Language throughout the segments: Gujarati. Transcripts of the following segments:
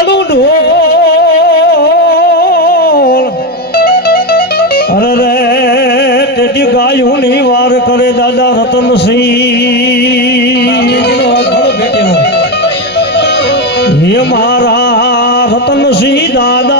ઈંડાનું ઢોલ અરે રે તેજી ગાયું ની વાર કરે દાદા રતનસિંહ હે મારા રતનસિંહ દાદા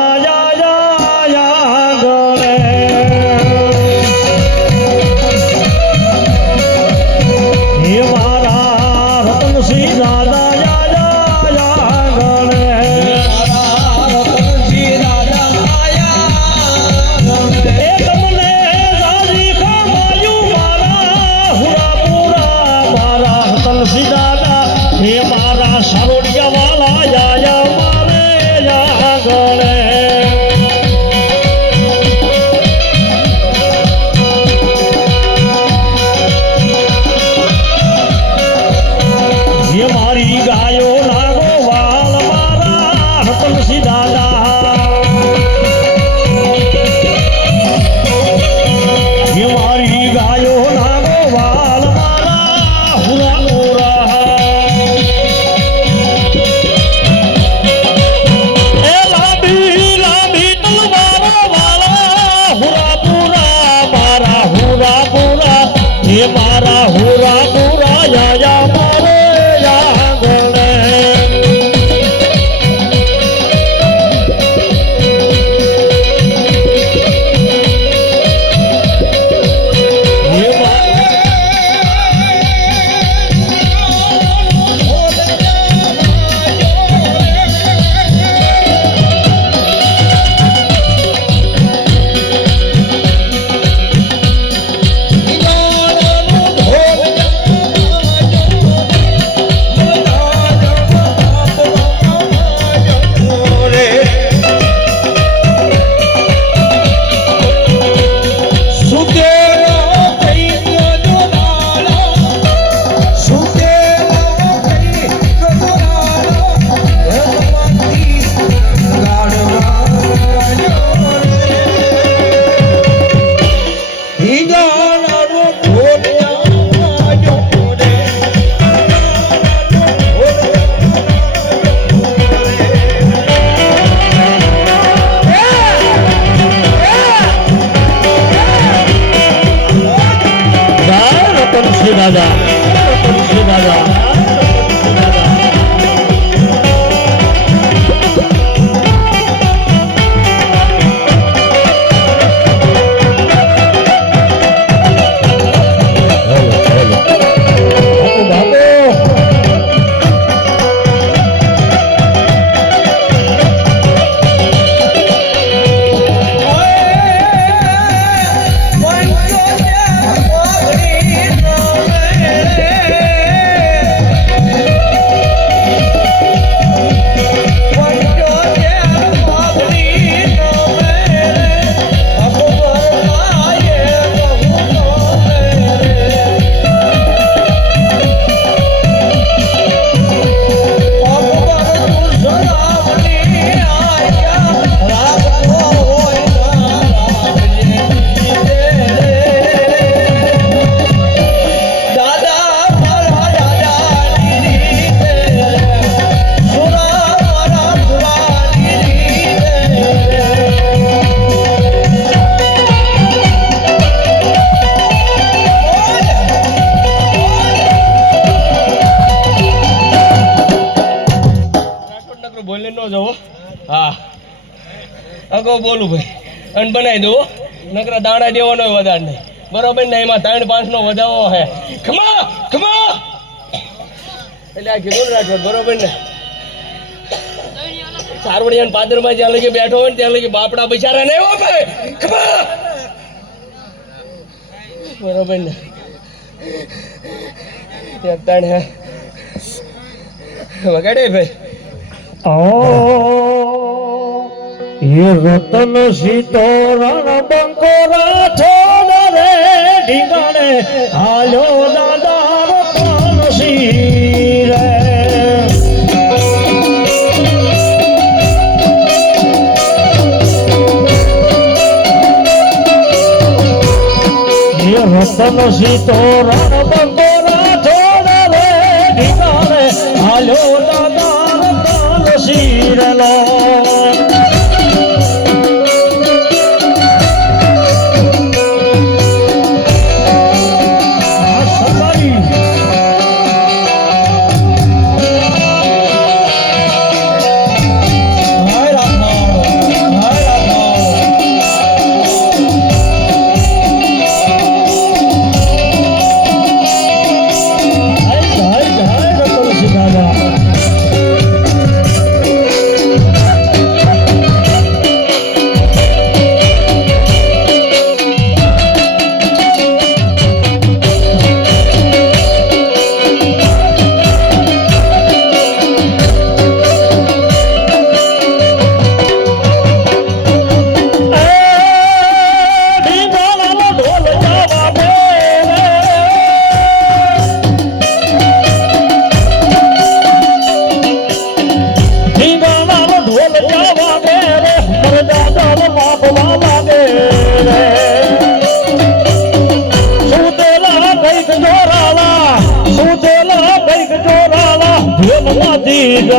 અગો બોલું ભાઈ અને બનાવી દો નકરા દાણા દેવાનો વધારે નહીં બરોબર ને એમાં 3-5 નો વધાવો હે ખમા ખમા એટલે આ કીધું રાખો બરોબર ને ચારવડિયાના પાદરમાં જ્યાં લગી બેઠો હોય ને ત્યાં લગી બાપડા બિચારા નહીં હો ભાઈ ખમા બરોબર ને ત્યાં તાણ હે વગાડે ભાઈ ये रतन सीतो रण बंकोरा छोड़ रे ढिंगाने आलो दादा रतन सी रे ये रतन सीतो रण बंकोरा छोड़ रे ढिंगाने आलो दादा रतन सी रे વાલો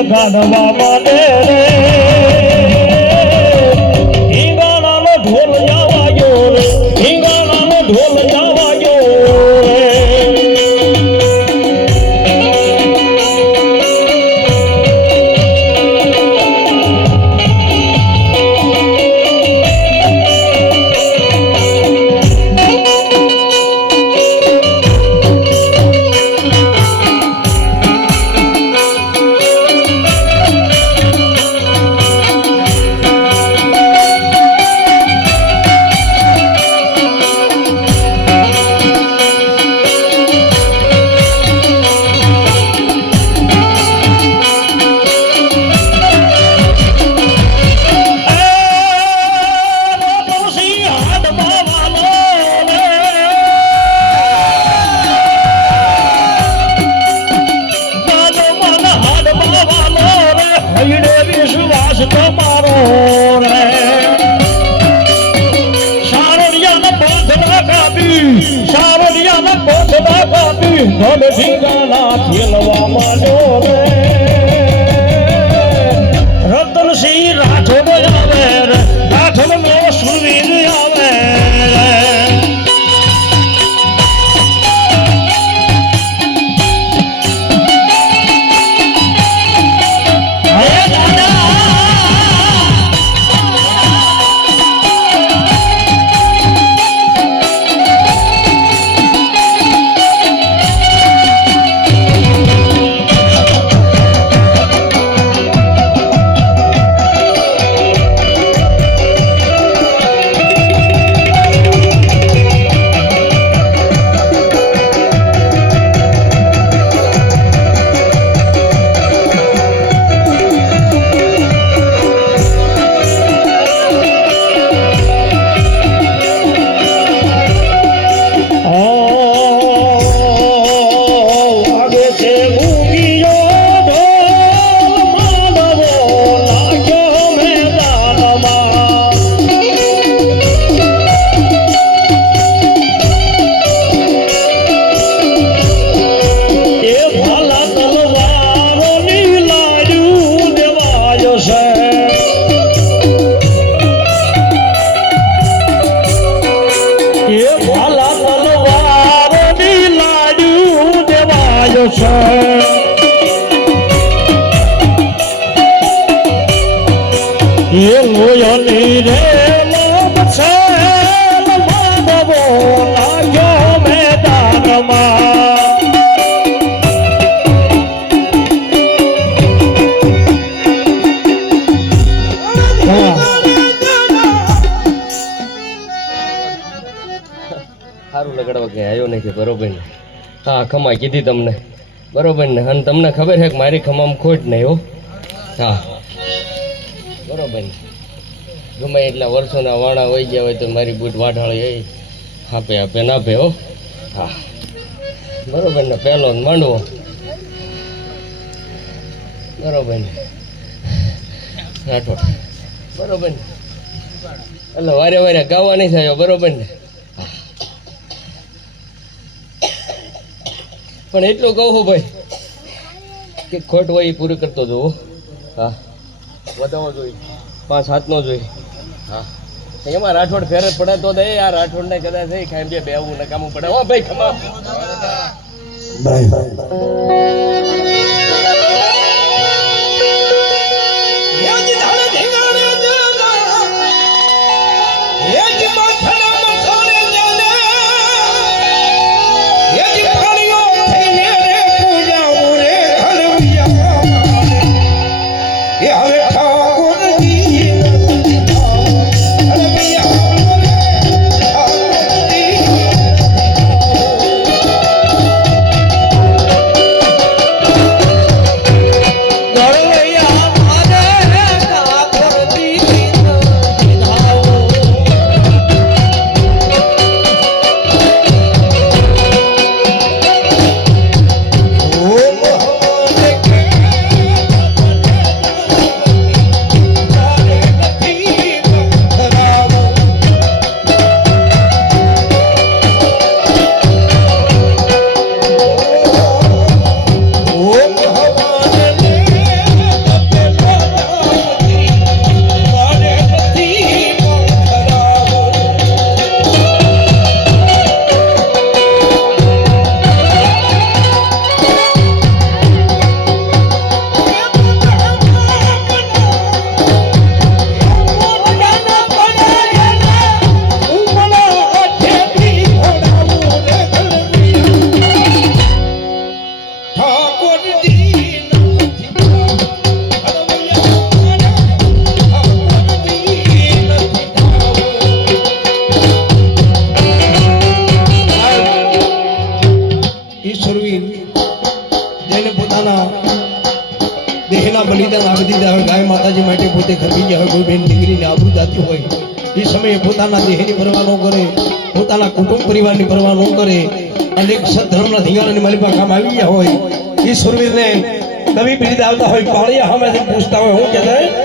ગાડવા માંડે રે હિંગાણાનો ઢોલ જવા ગયો રે હિંગાણાનો ઢોલ જવા ગયો રે વિશ્વાસ તમારો રે સાવરિયાના પંથના કાપી ધન ઢીંગાણા ખેલવા માંડ્યો રે રતનસિંહ રાઠોડ આવે રે રાઠોડ નો સુરવીર આવે એ લોયની રે લોભ છે માધવો લાગ્યો મેદાનમાં સારું લગાડવા કે આવ્યો નથી બરોબર ને હા ખમા કીધી તમને બરોબર ને અને તમને ખબર છે કે મારી ખમામાં ખોટ નહીં હો હા બરોબર ને ગમે એટલા વર્ષોના વાણા હોઈ ગયા હોય તો મારી બૂટ વાઢાળી એ આપે આપે ના આપે હો હા બરોબર ને પહેલો માંડવો બરોબર ને રાઠોડ બરોબર ને એટલે વારે વારે ગાવા નહીં થાય બરોબર ને પણ એટલું કહું ભાઈ કે ખોટ હોય એ પૂરું કરતો જુઓ હા વધાવો જોઈએ 5-7 નો જોઈએ હા એમાં રાઠોડ ફેર પડે તો દે આ રાઠોડ ને કદાચ ખાઈ બે બેવું નકામું પડે હો ભાઈ ખમા દેહના બલિદાન આપી દીધા હોય ગાય માતાજી માટે પોતે ખપી ગયા હોય કોઈ બેન દીકરીને આબરૂ જાતી હોય એ સમયે પોતાના દેહની પરવા ન કરે પોતાના કુટુંબ પરિવારની પરવા ન કરે અને એક સદધર્મના ધીંગાણાની માલિપા કામ આવી ગયા હોય એ સુરવીરને કવિ બિરુદ આવતા હોય પાળિયા સામેથી પૂછતા હોય હું કહેતા